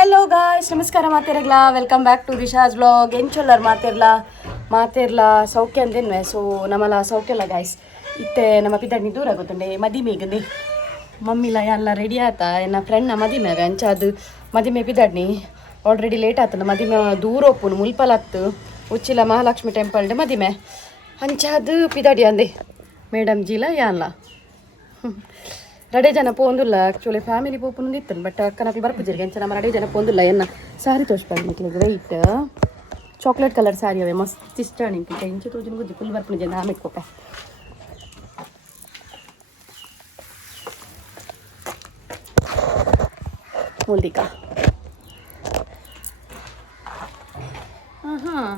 Hello guys, ನಮಸ್ಕಾರ ಮಾತಿರಲ್ಲ. Welcome back to Disha's blog. ಏನು ಚೊಲ್ಲರ್ ಮಾತಿರ್ಲ ಸೌಖ್ಯ ಅಂದೇನ್ವೆ. So ನಮ್ಮಲ್ಲ ಸೌಖ್ಯಲ್ಲ guys. ಇತ್ತೆ ನಮ್ಮ ಪಿದ್ದಾಡಿ ದೂರ ಆಗುತ್ತಂಡೆ ಮದಿಮೆಗಂದೆ ಮಮ್ಮಿಲ ಎಲ್ಲ ರೆಡಿ ಆತ. ನನ್ನ ಫ್ರೆಂಡ್ನ ಮದಿಮೆವೆ ಅಂಚಾದು ಮದಿಮೆ ಪಿದ್ದಾಡ್ನಿ ಆಲ್ರೆಡಿ ಲೇಟ್ ಆತಂದ. ಮದಿಮೆ ದೂರ ಒಪ್ಪುನು ಮುಲ್ಪಲತ್ತು ಉಚ್ಚಿಲ ಮಹಾಲಕ್ಷ್ಮಿ ಟೆಂಪಲ್ಡೆ ಮದಿಮೆ ಅಂಚಾದು ಪಿದ್ದಾಡಿ ಅಂದೆ ಮೇಡಮ್ ಜೀಲ ಯಾನ್ಲ ರಡೇ ಜನ ಪೋಂದುಲ್ಲ. ಆ್ಯಕ್ಚುಲಿ ಫ್ಯಾಮಿಲಿ ಪೋಪುನೊಂದು ಇತ್ತು, ಬಟ್ ಅಕ್ಕನಪ್ಪಿ ಬರ್ಪುಜಿರಿಗೆ ಎಂಚ ನಮ್ಮ ರಡೇ ಜನ ಪೋಂದುಲ್ಲ. ಎನ್ನ ಸಾರಿ ತೋರಿಸ್ಬಾರ್ದು ನಿಕ್ಲಿಗೆ ವೈಟ್ ಚಾಕ್ಲೇಟ್ ಕಲರ್ ಸಾರಿ ಅವೇ ಮಸ್ತ್ ಇಷ್ಟ ನಿಂಗೆ. ಇಂಚೆ ತೋಜಿನ ಗುಜ್ಜಿ ಫುಲ್ ಬರ್ಪುನ ಜನ ಆಮೇಲೆ ಕೋಪ ಮೂಲ್ದಿಕಾ. ಹಾಂ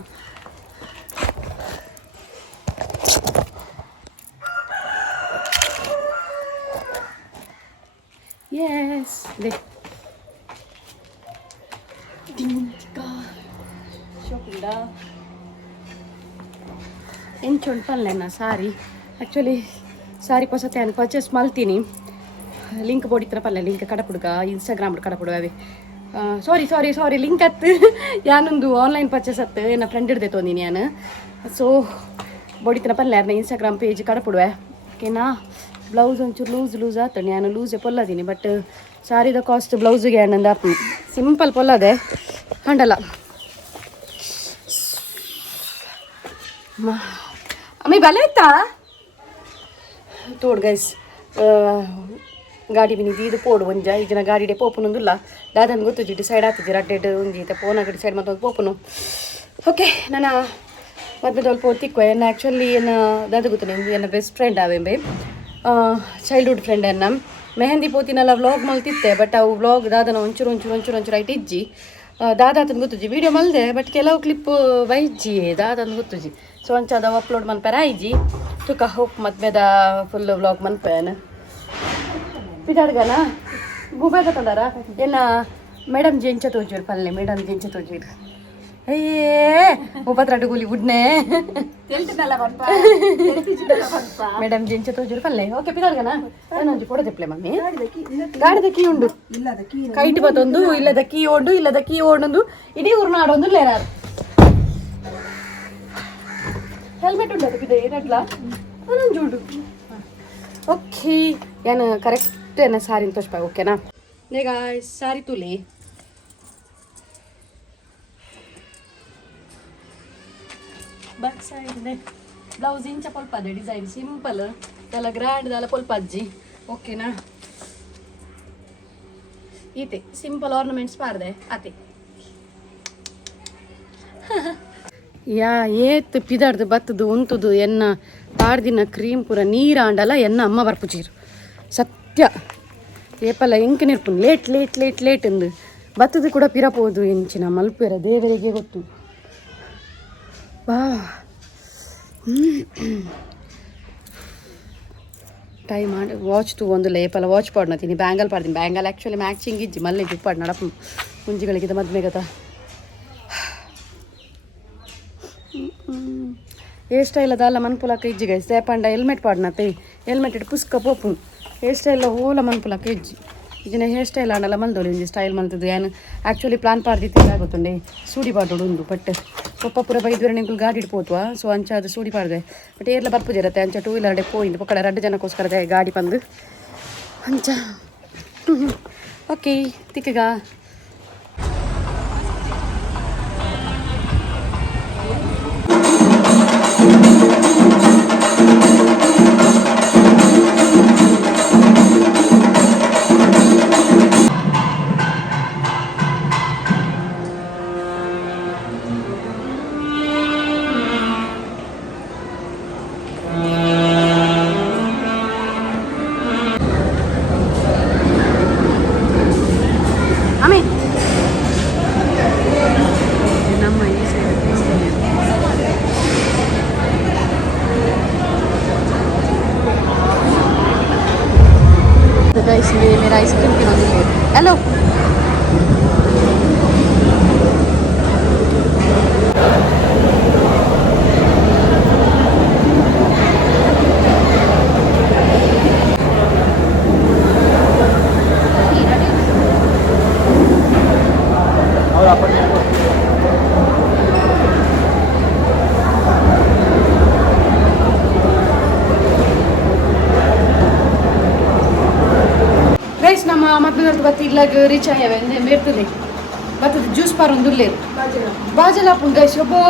yes de dinka shopping ಎಂಚೊಂಡು ಪಲ್ಲೆನ ಸಾರಿ. ಆ್ಯಕ್ಚುಲಿ ಸಾರಿ ಪೊಸತೆ ನಾನು ಪರ್ಚೇಸ್ ಮಾಡ್ತೀನಿ. ಲಿಂಕ್ ಬೋಡಿತ್ರ ಪಲ್ಲೆ ಲಿಂಕ್ ಕಡಪುಡುಗ ಇನ್ಸ್ಟಾಗ್ರಾಮ್ ಕಡಪುಡುಗ ಅವೇ ಸಾರಿ ಲಿಂಕ್ ಹತ್ತು ಯಾನೊಂದು ಆನ್ಲೈನ್ ಪರ್ಚೇಸ್ ಹತ್ತು ನನ್ನ ಫ್ರೆಂಡ್ ಹಿಡ್ದೆ ತೊಂದಿನಿ ನಾನು. ಸೊ ಬೋಡಿತ್ರ ಪಲ್ಲೆ ಯಾರನ್ನ ಇನ್ಸ್ಟಾಗ್ರಾಮ್ ಪೇಜ್ ಕಡಪುಡುವೆ. ಓಕೆನಾ. ಬ್ಲೌಸ್ ಒಂಚೂರು ಲೂಸ್ ಆತ. ನಾನು ಲೂಸೇ ಪೊಲ್ಲದೀನಿ, ಬಟ್ ಸಾರಿದ ಕಾಸ್ಟ್ ಬ್ಲೌಸಿಗೆ ಹಣ್ಣಂದು ಆಪು ಸಿಂಪಲ್ ಪೊಲ್ಲದೆ ಹಂಡಲ್ಲ. ಅಮ್ಮಿ ಬಲೆ ಇತ್ತಾ ತೋಡ್ ಗೈಸ್. ಗಾಡಿ ಬಿನಿ ಇದು ಪೋಡು ಒಂಜ ಈಜಿನ ಗಾಡಿಡೆ ಪೋಪುನೊಂದುಲ್ಲ. ದಾದಂದು ಗೊತ್ತು ಡಿಸೈಡ್ ಆಗ್ತಿದ್ದೆ ರಡ್ಡೆಡ್ ಒಂಜಿ ಫೋನಾಗ ಡಿಸೈಡ್ ಮತ್ತೊಂದು ಪೋಪುನು. ಓಕೆ ನನ್ನ ಮದ್ವೆದೊಲ್ ಪೋ ತಿಕ್ಕು ಎನ್ನ ಆ್ಯಕ್ಚುಲಿ ಎನ್ನ ದಾದ ಗೊತ್ತು ಎನ್ನ ಬೆಸ್ಟ್ ಫ್ರೆಂಡ್ ಆವೆಂಬೆ ಚೈಲ್ಡ್ಹುಡ್ ಫ್ರೆಂಡ್ ಅನ್ನ ಮೆಹಂದಿ ಪೋತಿನೆಲ್ಲ ವ್ಲಾಗ್ ಮಲ್ತಿತ್ತೆ. ಬಟ್ ಅವು ವ್ಲಾಗ್ ದಾದನ ಒಂಚೂರು ಐಟ್ ಇಜ್ಜಿ ದಾದಾತನ ಗೊತ್ತುಜಿ ವಿಡಿಯೋ ಮಲ್ದೆ, ಬಟ್ ಕೆಲವು ಕ್ಲಿಪ್ ವೈಜ್ಜಿ ದಾದನ ಗೊತ್ತುಜಿ. ಸೊ ಅಂಚದ ಅಪ್ಲೋಡ್ ಮನ್ಪೇರ ಐಜಿ ತುಕ ಹೋಪ್ ಮದ್ಮೆದ ಫುಲ್ ವ್ಲಾಗ್ ಮನ್ಪೇನ ಪಿದಾಡ್ಗನ ಗುಬಾಗ ತಂದಾರ ಏನ ಮೇಡಮ್ ಜೆಂಚ ತೋಜೀರ್ ಪಲ್ಲೆ ಮೇಡಮ್ ಜೆಂಚ ತೋಜೀರ್ ಅಯ್ಯೇ ಒಬ್ಬತ್ರ ಅಡುಗುಲಿ ಉಡ್ನೆ ಮೇಡಮ್ ಜೆಂಚ ತೋಜೂರು ಪಲ್ಲೆ. ಓಕೆ ಪಿದಾಡ್ಗನ ಏನೊಂದು ಕೊಡದೆಪ್ಲೆ ಮಮ್ಮಿ ಗಾಡಿದ ಕೀ ಉಂಡು ಕೈಟ್ ಬತ್ತೊಂದು ಇಲ್ಲದ ಕೀ ಓಡೊಂದು ಇಡೀ ಊರು ನಾಡೊಂದು ಲೇರಾರು ಹೆಲ್ಮೆಟ್ ಉಂಟು ಅದಕ್ಕಿದೆ ಏನಟ್ಲ ಅದೊಂದು ಉಂಡು. ಓಕೆ ಏನು ಕರೆಕ್ಟ್ ಏನ ಸಾರಿನ ತೋರಿಸ್ಬಾ. ಓಕೆನಾ ಈಗ ಸಾರಿ ತುಲಿ ಬ್ಯಾಕ್ ಸೈಡ್ ಬ್ಲೌಸ್ ಇಂಚ ಪೊಲ್ಪ ಅದೇ ಡಿಸೈನ್ ಸಿಂಪಲ್ ಎಲ್ಲ ಗ್ರ್ಯಾಂಡ್ ಎಲ್ಲ ಪೊಲ್ಪ ಅಜ್ಜಿ. ಓಕೆನಾ. ಈತೆ ಸಿಂಪಲ್ ಆರ್ನಮೆಂಟ್ಸ್ ಪಾರ್ದೆ ಆತೆ ಯಾ ಏತ್ ಪಿದಾಡ್ದು ಬತ್ತದು ಉಂತುದು ಎನ್ನ ಪಾಡ್ದಿನ ಕ್ರೀಮ್ ಪೂರ ನೀರಾಂಡಲ್ಲ ಎನ್ನ ಅಮ್ಮ ಬರ್ಪುಜೀರು ಸತ್ಯ ಏಪಲ್ಲ ಎಂಕೆ ನಿರ್ಪುನ್ ಲೇಟ್ ಎಂದು ಬತ್ತದು ಕೂಡ ಪಿರಪೋದು ಎಂಚಿನ ಮಲ್ಪೆರ ದೇವರಿಗೆ ಗೊತ್ತು. ಬಾ ಟೈಮ್ ಮಾಡಿ ವಾಚ್ ತು ಒಂದು ಲೇಪಲ್ಲ ವಾಚ್ ಪಾಡ್ನತೀನಿ ಬ್ಯಾಂಗಲ್ ಪಾಡ್ತೀನಿ. ಬ್ಯಾಂಗಲ್ ಆ್ಯಕ್ಚುಲಿ ಮ್ಯಾಚಿಂಗ್ ಇಜ್ಜಿ ಮಲ್ಲೆ ಜುಪ್ಪಾಡು ನಡಪ ಮುಂಜಿಗಳಿಗಿದ ಮದ್ಮೆಗದ ಹೇರ್ ಸ್ಟೈಲ್ ಅದಲ್ಲ ಮನ್ಪುಲಕ್ಕ ಇಜ್ಜಿ ಗೈ ಸೇಪಂಡ ಹೆಲ್ಮೆಟ್ ಪಾಡ್ನತೆ ಹೆಲ್ಮೆಟ್ ಇಟ್ಟು ಪುಸ್ಕ ಪೋಪು ಹೇರ್ ಸ್ಟೈಲ್ ಓಲ ಮನ್ಪುಲಕ್ಕ ಇಜ್ಜಿ ಇದನ್ನ ಹೇರ್ ಸ್ಟೈಲ್ ಆಡಲ್ಲ ಮಲ್ದೋಳಿ ಇಂಜಿ ಸ್ಟೈಲ್ ಮಲ್ತದ್ದು ಏನು ಆ್ಯಕ್ಚುಲಿ ಪ್ಲಾನ್ ಪಾಡ್ದಿತ್ತು ಆಗುತ್ತುಂಡೆ ಸೂಡಿ ಪಾಡೋಡು ಒಂದು ಬಟ್ ಪಪ್ಪ ಪೂರ ಬೈದ್ವರೆ ನಿಂಗೆ ಗಾಡಿ ಇಡ್ಬೋದ್ವಾ. ಸೊ ಅಂಚ ಅದು ಸೂಡಿ ಪಾಡ್ದೆ ಬಟ್ ಏರ್ಲ ಬರ್ಪುಜಿರತ್ತೆ ಅಂಚ ಟೂ ವೀಲರ್ ಡೇ ಪೋಯಿಂದು ಪಕ್ಕಡ 2 ಜನಕ್ಕೋಸ್ಕರ ಗಾಡಿ ಬಂದು ಅಂಚ. ಓಕೆ ತಿಕ್ಕಗ ಅಮ್ಮಿ ಇಲ್ಲಾಗ ರೀಚ್ ಆಗ್ಯಾವೆ ಬೇರ್ತದೆ ಬರ್ತದೆ ಜ್ಯೂಸ್ ಪಾರ್ ಒಂದು ಉಲ್ಲೇರು ಬಾಜಲಾಪುಂ ಗೈಸ್ ಒಬ್ಬೋ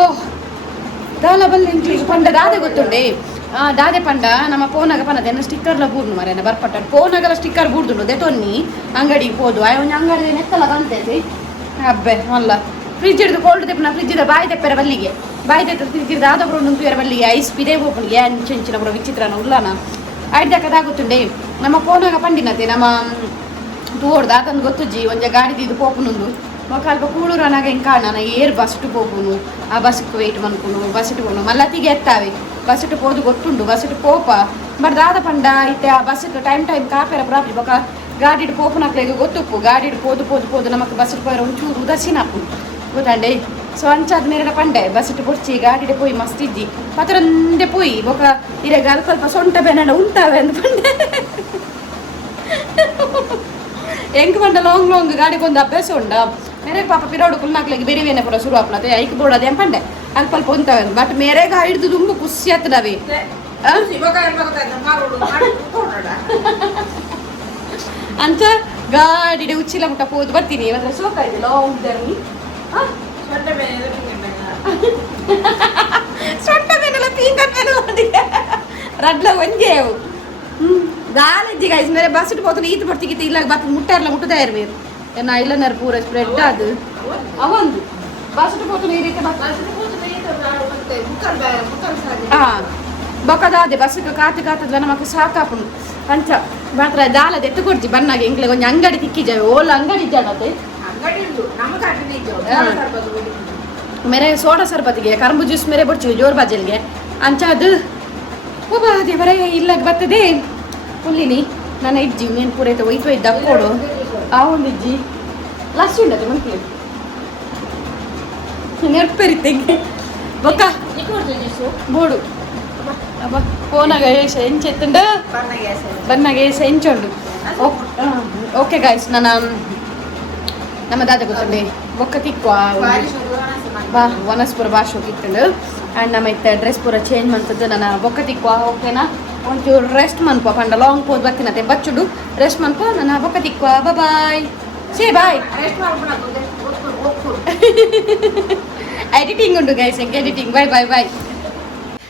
ದಾಲ ಬಲ್ಲಿ ಇಂಕ್ಲೀಷ್ ಪಂಡ ದಾದೆ ಗೊತ್ತುಂಡೆ ದಾದೆ ಪಂಡ ನಮ್ಮ ಫೋನಾಗ ಪನ್ನದೆ ಸ್ಟಿಕ್ಕರ್ಲ ಬೂರ್ನು ಮರೇನ ಬರ್ಪಟ್ಟ ಫೋನಾಗಲ್ಲ ಸ್ಟಿಕ್ಕರ್ ಬೂರ್ದುಂಡು ದೆಟೊನ್ನಿ ಅಂಗಡಿಗೆ ಹೋದು ಒಂದು ಅಂಗಡಿ ನೆತ್ತಲ್ಲ ಕಾಣ್ತೈತಿ ಅಬ್ಬೆ ಅಲ್ಲ ಫ್ರಿಜ್ ಹಿಡಿದು ಕೋಲ್ಡ್ ತೆಪ್ಪನ ಫ್ರಿಜ್ಜಿದ ಬಾಯಿ ತೆಪ್ಪರ ಬಲ್ಲಿಗೆ ಬಾಯಿ ತೆಪ್ಪ ಫ್ರಿಜ್ ಹಿಡಿದು ಆದೊಬ್ಬರು ಒಂದು ಬಲ್ಲಿಗೆ ಐಸ್ ಪಿದೆ ಹೋಗ್ಬಿಗೆ ಅಂಚೆಂಚಿನ ಬರೋ ವಿಚಿತ್ರನ ಉಲ್ಲನ ಆಯ್ದಾಕದಾಗುತ್ತುಂಡೆ ನಮ್ಮ ಫೋನಾಗ ಪಂಡಿನತೆ ನಮ್ಮ ತೋಡ್ದು ಆತಂದು ಗೊತ್ತುಜ್ಜಿ ಒಂಜ ಗಾಡಿದು ಪೋಪುನೊಂದು ಮೊಕಾಲ್ಪ ಕೂಳೂರು ಅನಾಗ ಹಿಂಗೆ ಕಾಣ ಏರ್ ಬಸ್ಟು ಹೋಗುನು ಆ ಬಸ್ಗೆ ವೆಯ್ಟ್ ಮನ್ಕುನು ಬಸ್ಸಿಟ್ಟು ಹೋಗುನು ಮಲ್ಲತ್ತಿಗೆ ಎತ್ತಾವೆ ಬಸ್ಸಿಟ್ಟು ಹೋದು ಗೊತ್ತುಂಡು ಬಸ್ಸಿಟ್ಟು ಪೋಪ ಬಟ್ ದಾದ ಪಂಡ ಇತ್ತೆ ಆ ಬಸ್ಸಿಟ್ಟು ಟೈಮ್ ಕಾಪೇರ ಪ್ರಾಬ್ಲಿ ಬೊಕ ಗಾಡಿಡು ಪೋಪುನಕ್ಲೆಗೆ ಗೊತ್ತುಪ್ಪು ಗಾಡಿಡು ಪೋದು ನಮಗೆ ಬಸ್ಸಿಟ್ಟು ಪೋಯರ ಒಂಚೂರು ಉದರ್ಸಿನಪ್ಪು ಗೊತ್ತಂಡೆ ಸೊ ಅಂಚಾದ ಮೇರೆ ಪಂಡೆ ಬಸ್ಸಿಟ್ಟು ಪೊಡ್ಚಿ ಗಾಡಿಡೆ ಪೋಯಿ ಮಸ್ತ್ ಇಜ್ಜಿ ಪತ್ರೊಂದೆ ಪೋಯಿ ಬೊಕ ಇರೆಗ ಅದು ಸ್ವಲ್ಪ ಸೊಂಟ ಬೆನಡ ಉಂಟಾವೆ ಅಂತ ಪಂಡೆ ಹೆಂಗೆ ಪಂಡ ಲಾಂಗ್ ಗಾಡಿಗೊಂದು ಅಭ್ಯಾಸ ಉಂಡ ಮೇರೆ ಪಾಪ ಪಿರೋಡು ಕುಲ್ನಾಕ್ಲಿಗೆ ಬೇರೆ ಬೇನೆ ಪುರ ಶುರು ಆಪ್ಲತೆ ಐಕ್ ಬೋಡದೆ ಪಂಡೆ ಅದು ಸ್ವಲ್ಪ ಉಂಟಾವೆ ಬಟ್ ಮೇರೆಗ ಹಿಡ್ದು ತುಂಬ ಖುಷಿ ಆಗ್ತದವೆ ಅಂತ ಗಾಡಿಡೆ ಉಚ್ಚಿಲ ಮುಟ್ಟ ಹೋದು ಬರ್ತೀನಿ ಇವತ್ತು ಸೋಕ ಇದೆ ಲಾಂಗ್ ಜರ್ನಿ ಸೊಟ್ಟ ಬೇನೆಲ್ಲ ಪೀಂಕ ಬೇನೆ ರಡ್ಲ ಒಂಜೆ ಅವು ದಾಲಜ್ಜಿ ಗೈಸ್ ಮೇರೆ ಬಸ್ ಇಟ್ಟು ಹೋಗ್ತಾನೆ ಈತ ಬರ್ತಿಗಿತ್ತು ಇಲ್ಲ ಬತ್ ಮುಟ್ಟಾರಲ್ಲ ಮುಟ್ಟದ ಇರ್ಬೇರು ನಾ ಇಲ್ಲನಾರು ಪೂರ ಸ್ಪ್ರೆಡ್ ಅದು ಅವೊಂದು ಬಸ್ ಇಟ್ಟು ಹೋಗ್ತಾನೆ ಈ ರೀತಿ ಹಾಂ ಬೊಕ್ಕದಾದೆ ಬಸ್ಸಿಗೆ ಕಾತದ ನಮಗೆ ಸಾಕಾಪುಂಡು ಪಂಚ ಮಾತ್ರ ದಾಲದ ಎತ್ತು ಕೊಡ್ತಿ ಬನ್ನಾಗ ಎಂಕ್ಲೆ ಒಂಜಿ ಅಂಗಡಿ ತಿಕ್ಕಿಜಾವೆ ಓಲ ಅಂಗಡಿ ಜಾಡತೆ ಮೇರೆ ಸೋಡಾ ಸರ್ಬತ್ತಿಗೆ ಕರಂಬು ಜ್ಯೂಸ್ ಮೇರೆ ಬಡ್ತೀವಿ ಜೋರ್ ಬಾಜಲ್ಗೆ ಅಂಚ ಅದು ಒಬ್ಬ ಅದೇ ಬರೇ ಇಲ್ಲಾಗ ಬರ್ತದೆ ಫುಲ್ಲಿನಿ ನನ್ನ ಇಜ್ಜಿ ಮೇನು ಪೂರೈತೆ ಒಯ್ತು ದಕ್ಕೋಡು ಆ ಒಂದು ಇಜ್ಜಿ ಲಸ್ಸಿ ಉಂಡದೆ ಮಂತ್ಲಿ ನೆರ್ಪೆರಿತೆಗೆ ಬೊಕ್ಕ ಬೋಡು ಅಬ್ಬ ಫೋನಾಗ ಏಷ ಎಂಚೆತ್ತುಂಡ ಬನ್ನಾಗ ಏಷ ಎಂಚುಂಡು ಓಕೆ ಗಾಯ್ಸ್ ನಮ್ಮ ದಾದ ಗೊತ್ತುಂಡೆ ಬೊಕ್ಕ ತಿಕ್ಕುವ ಬಾ ವನಸ್ಪುರ ಭಾಷೆ ಹೋಗಿತ್ತಂಡು ಆ್ಯಂಡ್ ನಮ್ಮ ಇತ್ತ ಡ್ರೆಸ್ ಪೂರ ಚೇಂಜ್ ಮಾಡ್ತದ್ದು ನನ್ನ ಬೊಕ್ಕ ತಿಕ್ಕುವ ಓಕೆನಾ ಒಂಚೂರು ರೆಸ್ಟ್ ಮನ್ಪ ಪಂಡ ಲಾಂಗ್ ಪೋಸ್ ಬರ್ತೀನತೆ ಬಚ್ಚುಡು ರೆಸ್ಟ್ ಮನ್ಪ ನನ್ನ ಬೊಕ್ಕ ತಿಕ್ಕುವ ಬಾಯ್ ಸೇ ಬಾಯ್ ಎಡಿಟಿಂಗ್ ಉಂಟು ಗೈಸ್ ಎಡಿಟಿಂಗ್ ಬಾಯ್ ಬಾಯ್ ಬಾಯ್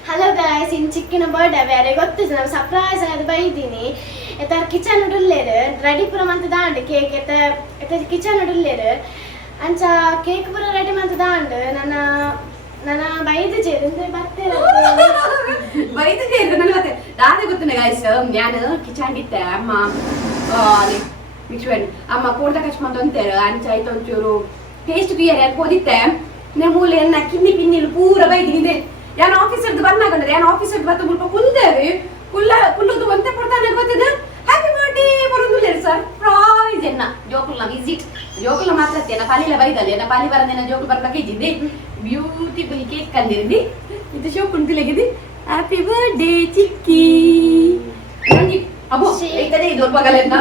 ಹಲೋ ಗಾಯ್ಸ್ ಇನ್ನು ಚಿಕ್ಕಿನ ಬರ್ಡೇ ಬೇರೆ ಗೊತ್ತಿತ್ತು ನಾವು ಸರ್ಪ್ರೈಸ್ ಆಗಿ ಬೈದೀನಿ ಎತ್ತ ಕಿಚನ್ ಉಡುಲ್ಲೇರು ರೆಡಿ ಪುರ ಮಂತ್ ದಾಂಡ್ ಕೇಕ್ ಎತ್ತ ಕಿಚನ್ ಉಡುಲ್ಲೇರು ಅಂಚ ಕೇಕ್ ಪುರ ರೆಡಿ ಮಂತ್ ದಾಂಡ್ ನನ್ನ ಬೈದು ಜೇರು ಬರ್ತೀರ ಬೈದು ಜೇರು ನನಗೆ ಮತ್ತೆ ದಾದೆ ಗೊತ್ತಿನ ಗಾಯ್ಸ್ ನಾನು ಕಿಚನ್ ಇತ್ತೆ ಅಮ್ಮ ಮಿಕ್ಸ್ ಅಮ್ಮ ಕೋಡ್ದ ಕಷ್ಟ ಅಂತಾರೆ ಅಂಚ ಆಯ್ತು ಒಂಚೂರು ಟೇಸ್ಟ್ ಕ್ಲಿಯರ್ ಯಾಕೆ ಓದಿತ್ತೆ ಮೂಲೆ ಎನ್ನ ಕಿನ್ನಿ ಪಿನ್ನಿಲು ಪೂರ ಬೈದಿದೆ ಯಾನು ಆಫೀಸರ್ದು ಬಂದಾಗಂಡ್ರೆ ಯಾನು ಆಫೀಸರ್ದು ಬತ್ತು ಮುಲ್ಪ ಕುಲ್ದೇವಿ ಕುಲ್ಲುದು ಒಂತೆ ಕೊಡ್ತಾನೆ ಗೊತ್ತಿದ್ದು ಹ್ಯಾಪಿ ಬರ್ಡೇ ಬರೋದಿಲ್ಲ ಸರ್ಪ್ರೈಸ್ ಎನ್ನ ಜೋಕುಲ್ನ ವಿಸಿಟ್ ಜೋಕುಲ್ನ ಮಾತಾಡ್ತೇನೆ ಪಾಲಿಲ ಬೈದಲ್ಲಿ ಎನ್ನ ಪಾಲಿ ಬರದೇನ ಜೋಕುಲ್ ಬರ್ಲಕ್ಕೆ ಇದ್ದಿದ್ದೆ ಬ್ಯೂಟಿಫುಲ್ ಕೇಕ್ ಕಂದಿರಿದ್ದಿ ಇದು ಶೋ ಕುಂತಿಲಾಗಿದ್ದಿ ಹ್ಯಾಪಿ ಬರ್ಡೇ ಚಿಕ್ಕಿ ಅಬ್ಬೋ ಐತದೆ ಇದು ಬಗಲೆನ್ನ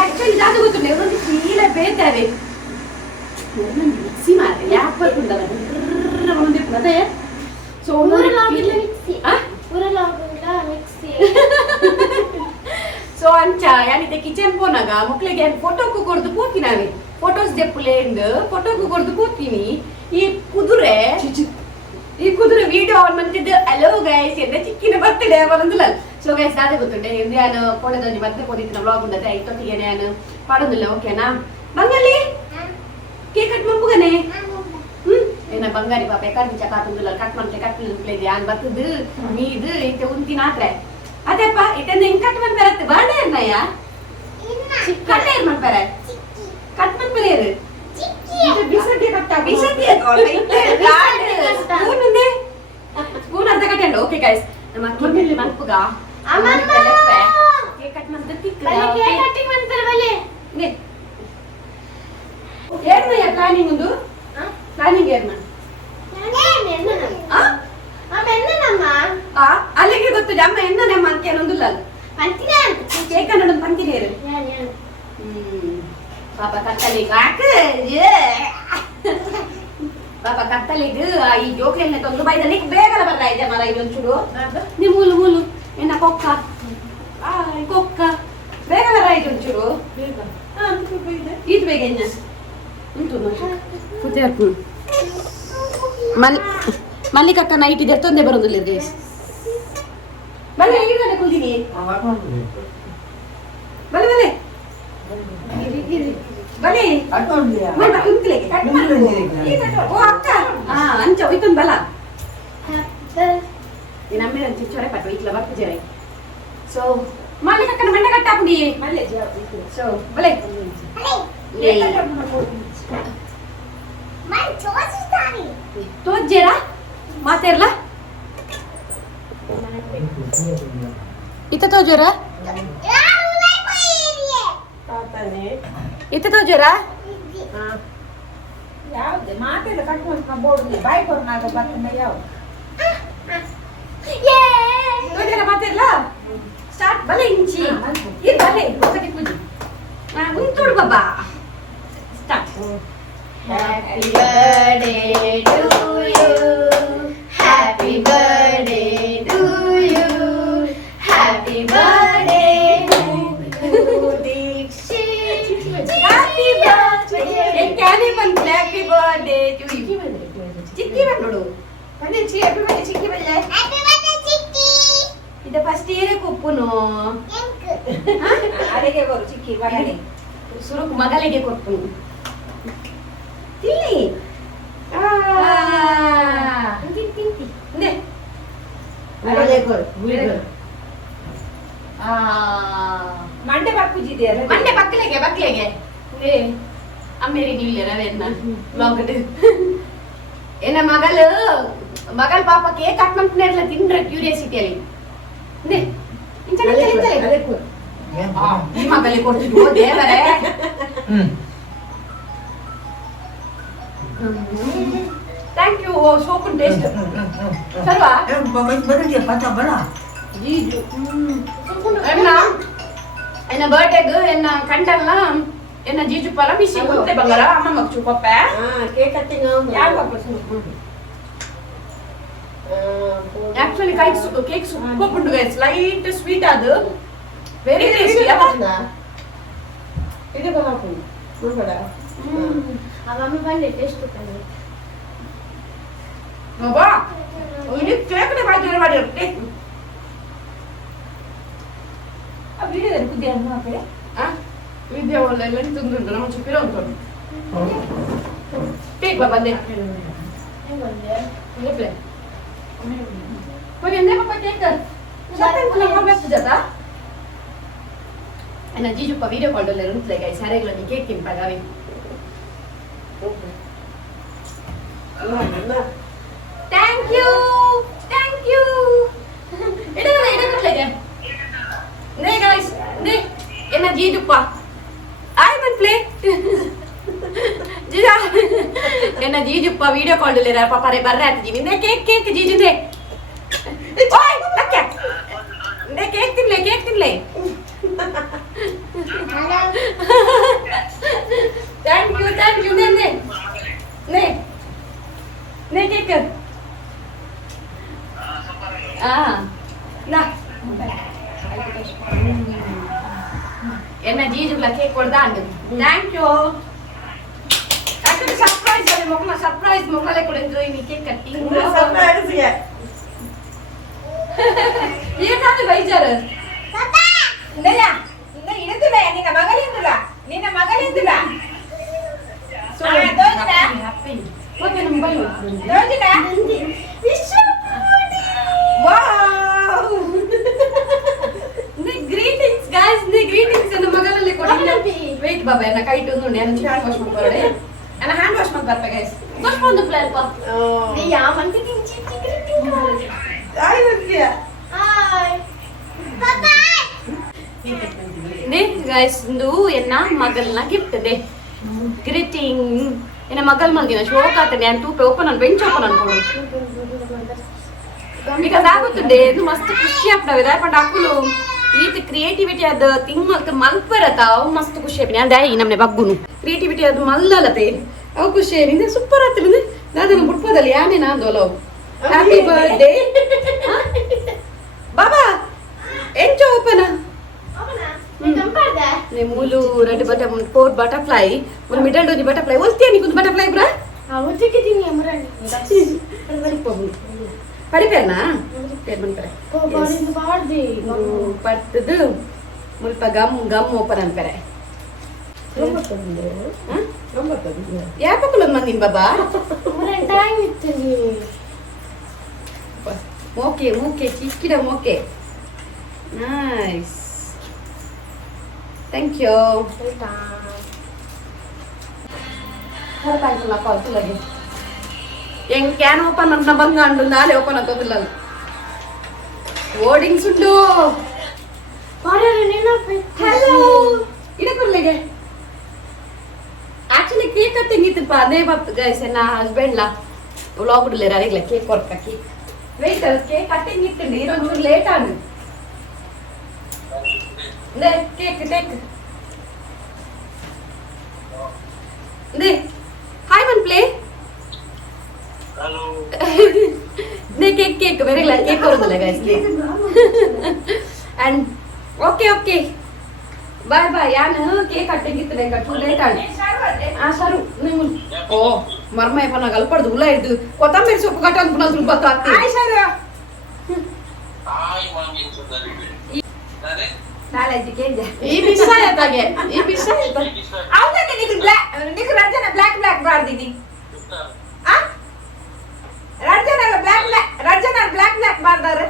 ಆಕ್ಚುಲಿ ಅದು ಗೊತ್ತುಂಟೆ ಒಂದು ಫೀಲ ಬೇತಾರೆ ಮಿಕ್ಸಿ ಮಾರೆ ಯಾಕೆ ಬರ್ತಿದ್ದಲ್ಲ ಒಂದು ಅದೇ ಸೊ ಸೊ ಅಂಚ ಯಾನಿದೆ ಕಿಚನ್ ಫೋನಾಗ ಮಕ್ಳಿಗೆ ಫೋಟೋಕ್ಕೂ ಕೊಡ್ದು ಕೂತಿನಾವೆ ಫೋಟೋಸ್ ದೆಪ್ಪುಲೇಂದು ಫೋಟೋಕ್ಕೂ ಕೊಡ್ದು ಕೂತೀನಿ ಈ ಕುದುರೆ ವಿಡಿಯೋ ಆನ್ ಮಾಡ್ತಿದ್ದು ಹಲೋ ಗೈಸ್ ಎಂದ ಚಿಕ್ಕಿನ ಬರ್ತಡೆ ಬರೋದಿಲ್ಲ ಸೊ ಗೈಸ್ ಅದೇ ಗೊತ್ತುಂಟೆ ನಾನು ಕೊಡೋದೊಂದು ಮತ್ತೆ ಕೊಡಿದ್ದೀನಿ ವ್ಲಾಗ್ ಉಂಟದೆ ಐತೊತ್ತಿಗೆ ನಾನು ಮಾಡೋದಿಲ್ಲ ಓಕೆನಾ ಬಂಗಲ್ಲಿ ಕೇಕ್ ಕಟ್ ಮಾಡ್ಬೋಗನೆ ಏನ ಬಂಗಾರಿ ಪಾಪ ಎಕಾಂಚ ಕಾತುಂದಿಲ್ಲ ಕಟ್ ಮಾಡ್ತೆ ಕಟ್ಲಿಲ್ಲ ಯಾನ್ ಬರ್ತದು ಮೀದು ಐತೆ ಉಂತಿನ ಆತ್ರೆ ಅದೇಪ್ಪ ಇಟ್ಟಂದ ಹೆಂಗ್ ಕಟ್ ಮಾಡ್ಬಾರತ್ತೆ ಬರ್ಡೇ ಅನ್ನಯ್ಯ ಕಟ್ ಏನ್ ಮಾಡ್ಬಾರ ಕಟ್ ಮಾಡ್ಬಾರ ಬಿಸಕ್ಕೆ ಕಟ್ಟ ಬಿಸಕ್ಕೆ ಸ್ಪೂನ್ ಅಂತ ಕಟ್ಟಂಡು ಓಕೆ ಗೈಸ್ ನಮ್ಮ ಕಿಮ್ಮಲ್ಲಿ ಮಲ್ಪುಗ ಕೇಕ್ ಕಟ್ ಮಾಡ್ತ ಕೇಕ್ ಕಟ್ಟಿಂಗ್ ಮಾಡ್ತಾರೆ ಬಲೆ ಏನಯ್ಯ ಪ್ಲಾನಿಂಗ್ ಒಂದು ಪ್ಲಾನಿಂಗ್ ಏನು ಅಲ್ಲಿಗೆ ಗೊತ್ತು ಅಮ್ಮ ಎನ್ನಮ್ಮ ಅಂತ ಏನೊಂದಿಲ್ಲ ಕೇಕ್ ಅನ್ನೋದು ಪಂತಿನೇ ಇರು ಪಾಪ ಕತ್ತಲಿಗೆ ಪಾಪ ಕತ್ತಲಿಗೆ ಈ ಜೋಕಿಯನ್ನ ತೊಂದು ಬೈದಲ್ಲಿ ಬೇಗಲ ಬರ್ರ ಇದೆ ಮರ ಇದೊಂಚೂರು ನೀವು ಮೂಲು ಮೂಲು ಎನ್ನ ಕೊಕ್ಕ ಕೊಕ್ಕ ಬೇಗ ಬರ್ರ ಇದೆ ಒಂಚೂರು ಇದು ಬೇಗ ಇನ್ನ ಉಂಟು ಕುತ್ತೆ ಹಾಕು ಮಲ್ಲಿಕಕ್ಕ ನೈಟ್ ಇದೆ ತೊಂದರೆ ಬರೋದಿಲ್ಲ ಗೈಸ್ ಬಲೆ ಈಗ ಕುಂದಿನಿ ಬಲೆ ಬಲೆ ಬಲೆ ಓ ಅಕ್ಕ ಅಂಚ ಹೋಯ್ತು ಬಲ ನಮ್ಮೇ ಅಂಚೆ ಚೊರೆ ಪಟ್ಟು ಇಟ್ಲ ಬರ್ತಿದ್ದಾರೆ ಸೊ ಮಲ್ಲಿಕಕ್ಕನ ಮಂಡ ಕಟ್ಟಾಪುಡಿ ಸೊ ಬಲೆ ತೋಜ್ಜೇರಾ ಮಾತೇರ್ಲ ಇತ್ತ ತೋಜೋರ ಇತ್ತ ತೋಜೋರ ಯಾವ್ದು ಮಾತೆಲ್ಲ ಕಟ್ಕೊಂಡು ಬೋರ್ಡ್ ಬಾಯ್ ಕೊರ್ನಾಗ ಬರ್ತಂದ ಯಾವ್ದು ತೋಜೋರ ಮಾತೇರ್ಲ ಸ್ಟಾರ್ಟ್ ಬಲೆ ಇಂಚಿ ಇದು ಬಲೆ ఒకటి పూజ ఉంటుడు బాబా start Happy birthday to you. Happy birthday to you. Happy birthday to Dixit. Happy birthday. ఏ క్యానీ వన్ హ్యాపీ బర్త్డే టు యు చిక్కి వన్నోడు అంటే హ్యాపీ బర్త్డే చిక్కి వెళ్ళే Happy birthday Chicky. ಇದು ಫಸ್ಟ್ ಇಯರ್ ಕೊಪ್ಪುನು ಅಡಿಗೆ ಬರು ಚಿಕ್ಕಿ ಮಗನೇ ಸುರುಕು ಮಗಲಿಗೆ ಕೊಪ್ಪುನು ತಿನ್ನಿ ಮಂಡೆ ಬಾಪುಜಿದೆಯಲ್ಲ ಮಂಡೆ ಬಕ್ಕಲೆಗೆ ಅಮ್ಮೇರಿ ನೀವು ರವೆನ್ನ ಬ್ಲಾಗ್ ಏನ ಮಗಳ ಪಾಪ ಕೇಕ್ ಕಟ್ ಮಾಡ್ಕೊಂಡ್ರಲ್ಲ ತಿಂದ್ರ ಕ್ಯೂರಿಯಾಸಿಟಿಯಲ್ಲಿ ಈ ಮಗಲಿಗೆ ಕೊಡ್ತಿದ್ವು ದೇವರೇ ಥ್ಯಾಂಕ್ ಯು ಸೋಪನ್ ಟೇಸ್ಟ್ ಸರ್ವಾ ಎನ್ನ ಬರ್ಡೇಗ್ ಎನ್ನ ಕಂಡಲ್ಲ ಎನ್ನ ಜೀಜು ಪಲ ಬಿಸಿ ಕುಂತೆ ಬಂಗಾರ ಅಮ್ಮ ಮಗ್ಚು ಪಪ್ಪ ಕೇಕ್ ಕಟ್ಟಿಂಗ್ ಯಾರು ಪಪ್ಪ ಆಕ್ಚುಲಿ ಕೇಕ್ ಸೂಪರ್ ಉಂಟು ಗೈಸ್ ಲೈಟ್ ಸ್ವೀಟ್ ಅದು ವೆರಿ ಟೇಸ್ಟಿ ಇದು ಹಾಕು ನೋಡ್ಬೇಡ ಮಮ್ಮಿ ಬಂದೆ ಟೇಸ್ಟ್ ಕೊಟ್ಟೆ ಬಾಬಾ ಇದು ಕೇಕ್ ನೇ ಬಾಜಿ ಮಾಡಿರುತ್ತೆ ಆ ವಿಡಿಯೋದಲ್ಲಿ ಕುದ್ದಿ ಅನ್ನ ಹಾಕಡೆ ವಿದ್ಯಾ ಒಳ್ಳೆ ಎಲ್ಲ ತಿಂದ್ರು ನಮ್ಮ ಚಿಕ್ಕಿರ ಉಂಟು ಕೇಕ್ ಬಂದೆ ಹೆಂಗ್ ಬಂದೆ ಲೇಪ್ಲೆ Pwede pa ಕೇಕ್ ಸತ್ತನ್ ಕೂಡ ಮಾಡ್ಬೇಕು ಜತ ಅಣ್ಣ ಜೀಜು ಪ ವಿಡಿಯೋ ಕಾಲ್ ಅಲ್ಲಿ ಇರುತ್ತಲೆ ಗೈಸ್ ಯಾರೆಲ್ಲ ನೀ ಕೇಕ್ ತಿಂಪಾಗಾವಿ ಥ್ಯಾಂಕ್ ಯು ಇಡಕಟ್ಲೆಗೆ ನೇ ಗೈಸ್ ನೇ ಎನ್ನ ಜೀಜು ಪ ಆಯ್ ಮನ್ ಪ್ಲೇ ಜೀಜಾ ಎನ್ನ ಜೀಜುಪ್ಪ ವಿಡಿಯೋ ಕಾಲ್ ಅಲ್ಲಿ ಪಾಪರೆ ಬರ್ರೆ ಹಾಕಿದೀನಿ ನೇ ಕೇಕ್ ಜೀಜುದೆ ಓಯ್ ಲಕ್ಕೆ ನೇ ಕೇಕ್ ತಿನ್ಲೆ ಥ್ಯಾಂಕ್ ಯು ನೇ ಕೇಕ್ ನಾ ಎನ್ನ ಜೀಜುಗ್ಲ ಕೇಕ್ ಕೊಡ್ದಾ ಅಂದು ಥ್ಯಾಂಕ್ ಯು ಸರ್ಪ್ರೈಸ್ ಅಲ್ಲಿ ಮಕ್ಕಳ ಸರ್ಪ್ರೈಸ್ ಮಕ್ಕಳೇ ಕೊಡಿದ್ರು ಈ ಕೇಕ್ ಕಟ್ಟಿಂಗ್ ಸರ್ಪ್ರೈಸ್ ಗೆ ಏನಾದ್ರು ಬೈಜಾರು ಇಂದಲ್ಲ ಇನ್ನ ಇಡುತ್ತಿಲ್ಲ ನಿನ್ನ ಮಗಳಿಂದಿಲ್ಲ ಹ್ಯಾಪಿ ಓಕೆ ನಮ್ಮ ಬೈ ಗ್ರೀಟಿಂಗ್ಸ್ ಗಾಯ್ಸ್ ಗ್ರೀಟಿಂಗ್ಸ್ ನನ್ನ ಮಗನಲ್ಲಿ ಕೊಡಿ ವೇಟ್ ಬಾಬಾ ನನ್ನ ಕೈ ಇಟ್ಟು ನಾನು ಹ್ಯಾಂಡ್ ವಾಶ್ ಮಾಡ್ಕೊಳ್ಳಿ ನಾನು ಹ್ಯಾಂಡ್ ವಾಶ್ ಮಾಡಿ ಬರ್ತೆ ಗೈಸ್ ತೋರ್ಸ್ಕೊಂಡು ಪ್ಲೇಯರ್ ಪಾ ಯಾ ಮಂತಿ ತಿಂಚಿ ಆಯ್ ಬರ್ತೀಯ ಹಾಯ್ ಪಾಪಾ ನೇ ಗೈಸ್ ಇಂದು ಎನ್ನ ಮಗಲ್ನ ಗಿಫ್ಟ್ ದೇ ಗ್ರೀಟಿಂಗ್ ಎನ್ನ ಮಗಲ್ ಮಲ್ದಿನ ಶೋಕ್ ಆತನೆ ನಾನು ತೂಪೆ ಓಪನ್ ಅನ್ ಬೆಂಚ್ ಓಪನ್ ಅನ್ಕೊಂಡು ಬಿಕಾಸ್ ಆಗುತ್ತದೆ ಇದು ಮಸ್ತ್ ಖುಷಿ ಆಗ್ತವೆ ಪಂಡ ಅಕ್ಕುಲು ಈತ ಕ್ರಿಯೇಟಿವಿಟಿ ಅದ ತಿಂಗ್ ಮಲ್ಕ್ ಬರತ್ತ ಅವು ಮಸ್ತ್ ಖುಷಿ ಆಗ್ತೀನಿ ಅದೇ ಈ ನಮ್ನೆ ಬಗ್ಗುನು ಕ್ರಿಯೇಟಿವಿಟಿ ಅದು ಮಲ್ಲಲತೆ ಅವು ಖುಷಿ ಏನಿದೆ ಸೂಪರ್ ಆಗ್ತಿಲ್ಲ ದಾದನ ಬುಟ್ಪದಲ್ಲಿ ಯಾನೇ ನಾಂದೋಲ ಅವು ಹ್ಯಾಪಿ ಬರ್ತ್ಡೇ ಬಾಬಾ ಎಂಚ ಓಪನ್ ಕಂಪಾರ್ದೆ ಮೂಲು ರೆಡ್ ಫೋರ್ ಬಟರ್ಫ್ಲೈ ಒಂದು ಮಿಡಲ್ ಡೋನಿ ಬಟರ್ಫ್ಲೈ ಒಲ್ತಿಯ ನೀನು ಬಟರ್ಫ್ಲೈ ಬ್ರಾ ಉಜ್ಜಿಕಿದ್ದೀನಿ ಅಮರಣ್ಣ ಪಡಿಪೇರ್ನಾ ಪೇರ್ ಬಂದ್ಪರೆ ಬಾಡ್ದಿ ಪಡ್ತದು ಮುಲ್ಪ ಗಮ್ ಗಮ್ ಓಪನ್ ಅಂತಾರೆ ಯಾಪಕ್ಕೂ ಮಂದಿನ ಬಾಬಾ ಟೈಮ್ ಇತ್ತು ಮೋಕೆ ಮೂಕೆ ಚಿಕ್ಕಿದ ಮೋಕೆ ನೈಸ್ ಥ್ಯಾಂಕ್ ಯು ಹೊರತಾಗಿಲ್ಲ ಕಾಲ್ತುಲಗೆ ಹೆಂಗ್ ಕ್ಯಾನ್ ಓಪನ್ ಅಂತ ಬಂಗಾಂಡು ನಾಳೆ ಓಪನ್ ಆಗ್ತದಿಲ್ಲ ಓರ್ಡಿಂಗ್ಸ್ ಉಂಟು ಹಲೋ ಇಡಕೊರ್ಲೆಗೆ ಆಕ್ಚುಲಿ ಕೇಕ್ ತೆಂಗಿತ್ತಪ್ಪ ಅದೇ ಗೈಸ್ ಎನ್ನ ಹಸ್ಬೆಂಡ್ಲ ವ್ಲಾಗ್ ಬಿಡಲೇರ ಅರೆಗ್ಲ ಕೇಕ್ ಕೊರ್ಕ ಕೇಕ್ ವೆಯ್ಟ್ ಕೇಕ್ ಕಟ್ಟಿಂಗ್ ಇತ್ತು ಇದೊಂಚೂರು ಲೇಟ್ ಆಡು ಕೇಕ್ ಟೇಕ್ ದೇ ಹಾಯ್ ಒನ್ ಪ್ಲೇ ದೇ ಕೇಕ್ ಕೇಕ್ ಬೇರೆಗ್ಲ ಕೇಕ್ ಕೊರೋದಿಲ್ಲ guys cake and okay okay bye bye ಯಾನು ಕೇಕ್ ಕಟ್ಟಿಂಗ್ ಇತ್ತು ಕಟ್ಟು ಲೇಟ್ ಆಡು ಸರು ನೀವು ಓ ಮರ್ಮಯ್ಯ ಪನ್ನ ಕಲ್ಪಡ್ದು ಹುಳ ಇದ್ದು ಕೊತ್ತಂಬರಿ ಸೊಪ್ಪು ಕಟ್ಟ ಅಂತ ಪುನಃ ಸ್ವಲ್ಪ ಆಗ್ತಿ ಈ ಬಿಸ ಆಯ್ತಾಗೆ ಈ ಬಿಸ ಆಯ್ತಾ ಹೌದಾ ನೀನು ರಂಜನ ಬ್ಲಾಕ್ ಬ್ಲಾಕ್ ಬಾರ್ದಿನಿ ರಂಜನ ಬ್ಲಾಕ್ ಬ್ಲಾಕ್ ಬಾರ್ದಾರ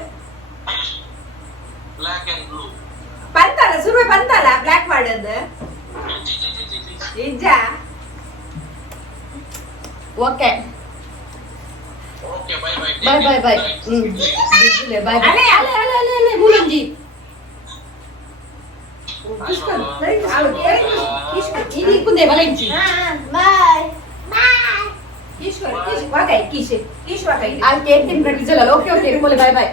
ಬಂತಲ್ಲ ಸುರುವೆ ಬಂತಲ್ಲ ಬ್ಲಾಕ್ ಮಾಡೋದು ನಿಜ ಓಕೆ ಬಾಯ್ ಬಾಯ್ ಬಾಯ್ ಬಾಯ್ ಅಲೆ ಅಲೆ ಅಲೆ ಅಲೆ ಅಲೆ ಮೂಲಂಜಿ ఇది ఇప్పుందే వలంచి ಬಾಯ್ ఈశ్వర్ వాకై కిషే ఈశ్వర్ ఆ కేక్ తిన్ ప్రతిజల ఓకే ఓకే కోలే బై బై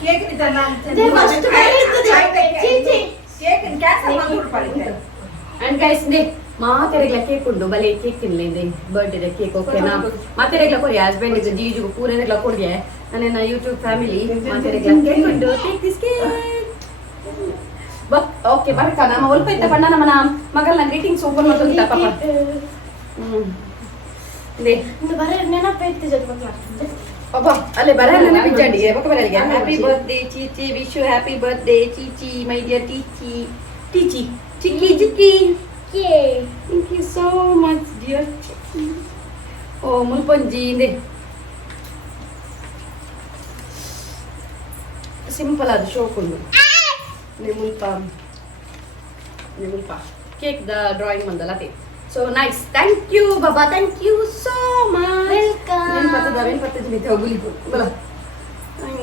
కేక్ ని తన ಮಸ್ತ್ కేక్ ని ಕ್ಯಾನ್ಸಲ್ ಮಾಡ್ಬಿಡು ಪಡಿತೆ అండ్ గైస్ నే ಮಾತೆರೆಗ್ಲ ಕೇಕ್ ಉಂಡು ಬಲೆ ಕೇಕ್ ತಿನ್ಲೇಂದೆ ಬರ್ತ್ಡೇ ದ ಕೇಕ್ ಓಕೆನಾ ಮಾತೆರೆಗ್ಲ ಕೊರಿ ಹಸ್ಬೆಂಡ್ ಇಸ್ ಜೀಜು ಪೂರೆಗ್ಲ ಕೊಡ್ಗೆ ನನ್ನ ಯೂಟ್ಯೂಬ್ ಫ್ಯಾಮಿಲಿ ಮಾತೆರೆಗ್ಲ ಕೇಕ್ ಉಂಡು ಟೇಕ್ ದಿಸ್ ಕೇಕ್ ಓಕೆ ಬರ್ಕ ನಮ್ಮ ಒಲ್ಪ ಇತ್ತ ಪಣ್ಣ ನಮ್ಮನ ಮಗಳನ್ನ ಗ್ರೀಟಿಂಗ್ಸ್ ಓಪನ್ ಮಾಡ್ತಾ ಪಾಪ ದೇ ಬರ ನೆನಪೈತಿ ಜೊತೆ ಮಾತಾಡ್ತಿದ್ದೆ ಪಾಪ ಅಲ್ಲೇ ಬರಲ್ಲ ಬಿಜ್ಜಂಡಿ ಬಕ ಬರಲಿಗೆ ಹ್ಯಾಪಿ ಬರ್ತ್ಡೇ ಚೀಚಿ ವಿಶ್ ಯು ಹ್ಯಾಪಿ ಬರ್ತ್ಡೇ ಚೀಚಿ ಮೈ ಡಿಯರ್ ಟೀಚಿ ಟೀಚಿ ಚಿಕ್ಕಿ ಚಿಕ್ಕಿ thank you so much dear ಚಿಕ್ಕಿ ಓ ಮುಲ್ಪಂಜಿ ಇಂದೆ ಸಿಂಪಲ್ ಆದ ಶೋಕುಂಡು ನಿಮುಲ್ಪ ಕೇಕ್ ದ ಡ್ರಾಯಿಂಗ್ ಮಂದಲ್ಲ ಅದೇ ಸೊ ನೈಸ್ ಥ್ಯಾಂಕ್ ಯು ಬಾಬಾ thank you so much welcome ವೇನ್ ಪತ್ತ ಜಿನಿ ಹೋಗಲಿ ಬಲ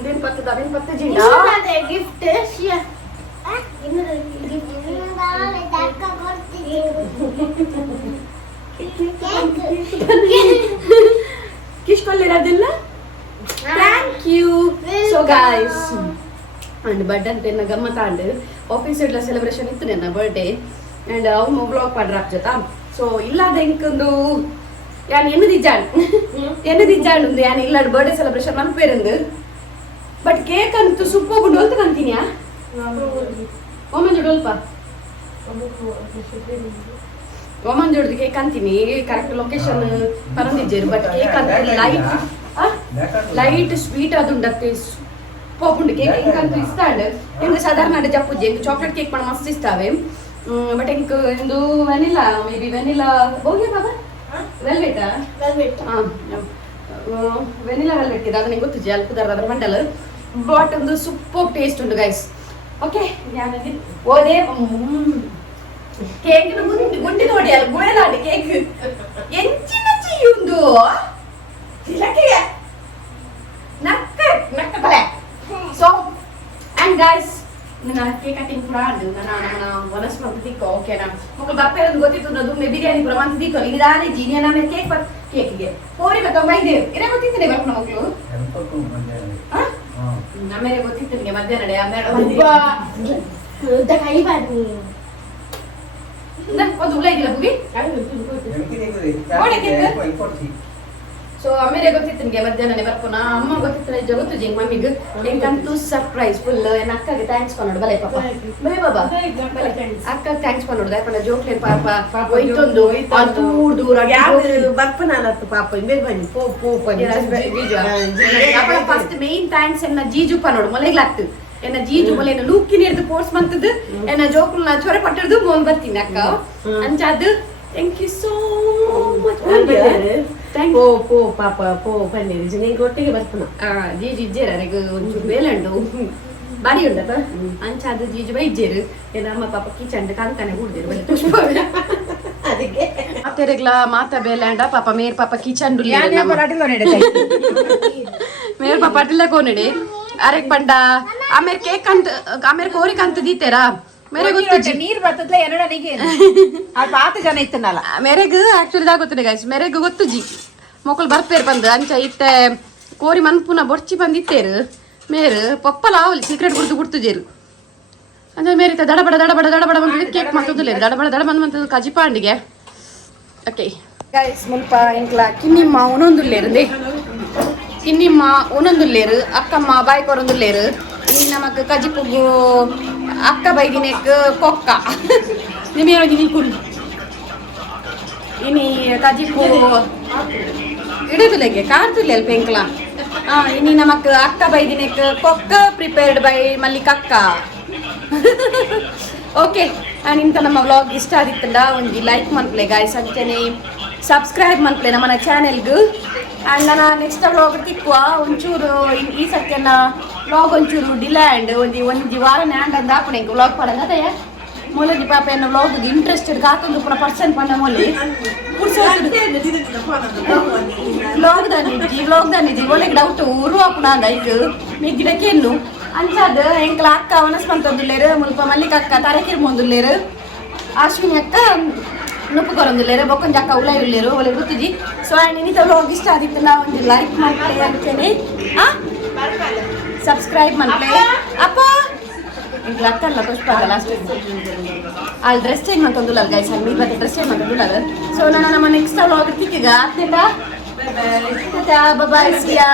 ವೇನ್ ಪತ್ತ ಜಿನಿ ಅದೇ ಗಿಫ್ಟ್ ಶಿಯಾ ಇನ್ನೊಂದು ಗಿಫ್ಟ್ ಕಿಶ್ಕೊಲ್ಲಿರೋದಿಲ್ಲ thank you so guys and birthday ಅಂತ ನನ್ನ ಗಮ್ಮತ್ತ ಅಂಡ್ ಆಫೀಸ್ ಇಡ್ಲ ಸೆಲೆಬ್ರೇಷನ್ ಇತ್ತು ನನ್ನ ಬರ್ಡೇ ಅಂಡ್ ಅವ್ನು ಬ್ಲಾಗ್ ಮಾಡ್ರ ಜೊತಾ ಸೊ ಇಲ್ಲಾದ ಇಂಕೊಂದು ಯಾನ್ ಎನ್ನದಿಜ್ಜಾಂಡು ಯಾನ್ ಇಲ್ಲಾಡು ಬರ್ಡೇ ಸೆಲೆಬ್ರೇಷನ್ ಮನ್ಪೇರಂದು ಬಟ್ ಕೇಕ್ ಅಂತೂ ಸೂಪರ್ ಅಂತ ಕಂತೀನಿಯಾ ಒಮ್ಮೆ ಅಲ್ಪ ಒಮ್ಮನ್ ಜೋಡ್ದು ಕೇಕ್ ಅಂತೀನಿ ಕರೆಕ್ಟ್ ಲೊಕೇಶನ್ ಪರಂದಿದ್ದೇರು ಬಟ್ ಕೇಕ್ ಅಂತ ಲೈಟ್ ಸ್ವೀಟ್ ಅದು ಉಂಡತ್ತೆ ಪೋಪುಂಡು ಕೇಕ್ ಇಂಕಂತೂ ಇಷ್ಟ ಅಂಡ್ ಇಂದು ಸಾಧಾರಣ ಜಪ್ಪುಜ್ಜಿ ಇಂದು ಚಾಕ್ಲೇಟ್ ಕೇಕ್ ಮಾಡಿ ಮಸ್ತ್ ಇಷ್ಟಾವೆ ಬಟ್ ಇಂಕ್ ಇಂದು ವೆನಿಲಾ ಮೇ ಬಿ ವೆನಿಲಾ ಹೋಗಿ ಬಾಬಾ ವೆಲ್ವೆಟಾ ವೆನಿಲಾ ವೆಲ್ವೆಟ್ ಇದೆ ಅದು ನಂಗೆ ಗೊತ್ತಿದೆ ಅಲ್ಪದಾರ ಅದರ ಮಂಡಲ್ ಬಟ್ ಒಂದು ಸೂಪರ್ ಟೇಸ್ಟ್ ಉಂಟು ಗೈಸ್ ಓಕೆ ಓದೇ ಕೇಕ್ ಗುಂಡಿ ನೋಡಿ ಅಲ್ಲ ಗುಳೆಲಾಡಿ ಕೇಕ್ ಎಂಚಿನ ಚೀಯುಂದು ತಿಲಕಿಗೆ ನಕ್ಕ ನಕ್ಕ ಬಲೆ ಸೊ ಅಂಡ್ ಗೈಸ್ ನನ್ನ ಕೇಕ್ ಕಟಿಂಗ್ ಕೂಡ ನನ್ನ ವನಸ್ಪತಿ ತಿಕ್ಕೋ ಓಕೆನಾ ಮಕ್ಕಳು ಬಪ್ಪೇರೊಂದು ಗೊತ್ತಿತ್ತು ದುಮ್ಮೆ ಬಿರಿಯಾನಿ ಕೂಡ ಮಂತ್ ತಿಕ್ಕೋ ಇದಾನೆ ಜೀನಿಯ ನಮ್ಮ ಕೇಕಿಗೆ ಹೋರಿ ಮತ್ತೆ ಬೈದೇವು ಇದೇ ಗೊತ್ತಿತ್ತು ಬರ್ಕೊಂಡು ಮಕ್ಕಳು ನಮ್ಮೇಲೆ ಗೊತ್ತಿತ್ತು ನಿಮಗೆ ಮಧ್ಯಾಹ್ನ ಕೈ ಬಾಡಿ ಒಂದು ಹುಳ ಇದಿಲ್ಲ ಭೂಮಿ ಸೊ ಅಮ್ಮೇರೆ ಗೊತ್ತಿತ್ತು ನಿಮಗೆ ಮಧ್ಯಾಹ್ನನೇ ಬರ್ಪುನ ಅಮ್ಮ ಗೊತ್ತಿತ್ತು ಗೊತ್ತು ಜಿಂಗ್ ಮಮ್ಮಿಗೆ ಎಂಕಂತೂ ಸರ್ಪ್ರೈಸ್ ಫುಲ್ ಏನ್ ಅಕ್ಕಗೆ ಥ್ಯಾಂಕ್ಸ್ ಪನ್ನೋಡು ಬಲೆ ಪಾಪ ಬಲೆ ಬಾಬಾ ಅಕ್ಕ ಥ್ಯಾಂಕ್ಸ್ ಪನ್ನೋಡು ಯಾಕಂದ್ರೆ ಜೋಕ್ಲೇನ್ ಪಾಪ ಒಯ್ತೊಂದು ದೂರ ದೂರ ಬರ್ಪನಾಲತ್ತು ಪಾಪ ಬೇಗ ಬನ್ನಿ ಫಸ್ಟ್ ಮೇನ್ ಥ್ಯಾಂಕ್ಸ್ ಎನ್ನ ಜೀಜು ಪನ್ನೋಡು ಮೊಲೆಗ್ಲಾಗ್ತು ಎನ್ನ ಜೀಜು ಮೊಲೆ ಲೂಕಿ ನೀರ್ದು ಕೋರ್ಸ್ ಮಂತದ್ದು ಎನ್ನ ಜೋಕ್ಲನ್ನ ಚೊರೆ ಪಟ್ಟಿರ್ದು ಮೋನ್ ಬರ್ತೀನಿ ಅಕ್ಕ ಅಂಚಾದು ಥ್ಯಾಂಕ್ ಯು ಸೋ ಮಚ್ ಪೋ ಪಾಪ ಪೋ ಬನ್ನಿ ನಿಂಗೆ ಒಟ್ಟಿಗೆ ಬರ್ಪನ ಜೀಜು ಇಜ್ಜೇರ ನನಗೆ ಒಂಚೂರು ಬೇಲಂಡು ಬಾಡಿ ಉಂಡಪ್ಪ ಅಂಚಾದು ಜೀಜು ಬೈಜ್ಜೇರು ನಮ್ಮ ಪಾಪ ಕಿಚಂಡ್ ಕಾಂತಾನೆ ಹುಡ್ದೇರು ಬಲೆ ಪುಷ್ಪ ಅದಕ್ಕೆ ಮಾತೆರೆಗ್ಲ ಮಾತ ಬೇಲಂಡ ಪಾಪ ಮೇರ್ ಪಾಪ ಕಿಚಂಡ್ ಮೇರ್ ಪಾಪ ಅಟಿಲ್ಲ ಕೋನಡೆ ಅರೆಕ್ ಪಂಡ ಆಮೇಲೆ ಕೇಕ್ ಅಂತ ಆಮೇಲೆ ಕೋರಿಕ್ ಅಂತ ದೀತೇರಾ ಮೇರೆ ಗೊತ್ತು ನೀರ್ ಬರ್ತದ್ಲ ಎರಡನಿಗೆ ಪಾತ ಜನ ಇತ್ತನಲ್ಲ ಮೇರೆಗ್ ಆಕ್ಚುಲಿ ಗೊತ್ತಿದೆ ಗೈಸ್ ಮೇರೆಗ್ ಗೊತ್ತು ಜಿ ಮೊಕ್ಕಳು ಬರ್ಪೇರು ಬಂದು ಅಂಚ ಇತ್ತೆ ಕೋರಿ ಮನ್ಪುನ ಬೊರ್ಚಿ ಬಂದಿತ್ತೇರು ಮೇರು ಪಪ್ಪಲ ಅವಲಿ ಸೀಕ್ರೆಟ್ ಗುಡ್ದು ಗುಡ್ತುಜೇರು ಅಂದ್ರೆ ಮೇರಿತ ದಡಬಡ ದಡಬಡ ದಡಬಡ ಬಂದಿದ್ದು ಕೇಕ್ ಮಾಡ್ತದಿಲ್ಲ ದಡಬಡ ದಡ ಬಂದು ಕಜಿಪಾಂಡಿಗೆ ಓಕೆ ಗೈಸ್ ಮುಲ್ಪ ಇಂಕ್ಲ ಕಿನ್ನಿಮ್ಮ ಒಂದೊಂದುಲ್ಲೇರು ಕಿನ್ನಿಮ್ಮ ಒಂದೊಂದುಲ್ಲೇರು ಅಕ್ಕಮ್ಮ ಬಾಯ್ಕೊರೊಂದುಲ್ಲೇರು ಇನ್ನು ನಮಕ್ ಕಜಿಪುಗು ಅಕ್ಕ ಬೈದಿನೆಕ್ ಕೊಕ್ಕ ನಿಮೇನೋ ಜಿನಿ ಕುಲ್ ಇನಿ ಕಜಿಪು ಇಡದುಲೆಗೆ ಕಾರ್ದುಲ್ಲೆ ಅಲ್ಪ ಎಂಕ್ಲ ಇನಿ ನಮಕ್ ಅಕ್ಕ ಬೈದಿನೆಕ್ ಕೊಕ್ಕ ಪ್ರಿಪೇರ್ಡ್ ಬೈ ಮಲ್ಲಿಕಕ್ಕ ಓಕೆ ಇಂತ ನಮ್ಮ ವ್ಲಾಗ್ ಇಷ್ಟ ಆದಿತ್ತಂಡ ಒಂದು ಲೈಕ್ ಮನ್ಪ್ಲೆ ಗಾಯ್ಸ್ ಅಂಚನೆ ಸಬ್ಸ್ಕ್ರೈಬ್ ಮನ್ಪ್ಲೆ ನಮ್ಮ ಚಾನೆಲ್ಗೂ ಆ್ಯಂಡ್ ನಾನು ನೆಕ್ಸ್ಟ್ ವ್ಲಾಗ್ ತಿಕ್ಕುವ ಒಂಚೂರು ಈ ಸತ್ಯನ ವ್ಲಾಗ್ ಒಂಚೂರು ಡಿಲ್ಯಾಂಡ್ ಒಂದು ವಾರ ನ್ಯಾಂಡ್ ಅಂದ ಹಾಕೋಣ ಈಗ ವ್ಲಾಗ್ ಪಡಂಗ ಅದೇ ಮೊಲಜಿ ಪಾಪ ಏನೋ ವ್ಲಾಗ್ ಇಂಟ್ರೆಸ್ಟೆಡ್ ಕಾಕೊಂದು ಪುನಃ ಪರ್ಸೆಂಟ್ ಪಂಡ ಮೊಲಿ ವ್ಲಾಗ್ ದಾನಿಜಿ ಒಳಗೆ ಡೌಟ್ ಉರು ಹಾಕೋಣ ಅಂದ ಈಗ ಮಿಗ್ಗಿಡಕ್ಕೆ ಇನ್ನು ಅಂಚಾದ ಎಂಕ್ಲ ಅಕ್ಕ ವನಸ್ಪಂತೊಂದುಲ್ಲೇರು ಮುಲ್ಪ ಮಲ್ಲಿಕ ಅಕ್ಕ ತರಕಿರ್ ಮುಂದುಲ್ಲೇರು ಅಶ್ವಿನಿ ಅಕ್ಕ ನುಪ್ಪುಕೊರೊಂದುಲ್ಲೇರು ಬೊಕ್ಕೊಂಜ ಅಕ್ಕ ಉಳ್ಳ ಇರ್ಲೇರು ಒಳ್ಳೆ ಗೊತ್ತಿಜಿ ಸೊ ಆ್ಯಂಡ್ ಇನ್ನಿತ ವ್ಲಾಗ್ ಇಷ್ಟ ಆದಿತ್ತು ನಾ ಒಂದು ಲೈಕ್ ಮಾಡ್ತೇನೆ ಅಂತೇನೆ ಸಬ್ಸ್ಕ್ರೈಬ್ ಮಾಡ್ತೇನೆ ಅಪ್ಪ ಎಂಕ್ಲ ಅಕ್ಕ ಅಲ್ಲ ಪುಷ್ಪ ಆಗಲ್ಲ ಅಷ್ಟೇ ಅಲ್ಲಿ ಡ್ರೆಸ್ ಚೇಂಜ್ ಮಾಡ್ತೊಂದುಲ್ಲ ಗೈಸ್ ಅಲ್ಲಿ ನೀವು ಮತ್ತೆ ಡ್ರೆಸ್ ಚೇಂಜ್ ಮಾಡ್ತೊಂದುಲ್ಲ ಸೊ ನಾನು ನಮ್ಮ ನೆಕ್ಸ್ಟ್ ವ್ಲಾಗ್ ತಿಕ್ಕೀಗ ಆಗ್ತಿಲ್ಲ ಬಾಯ್ ಸಿಯಾ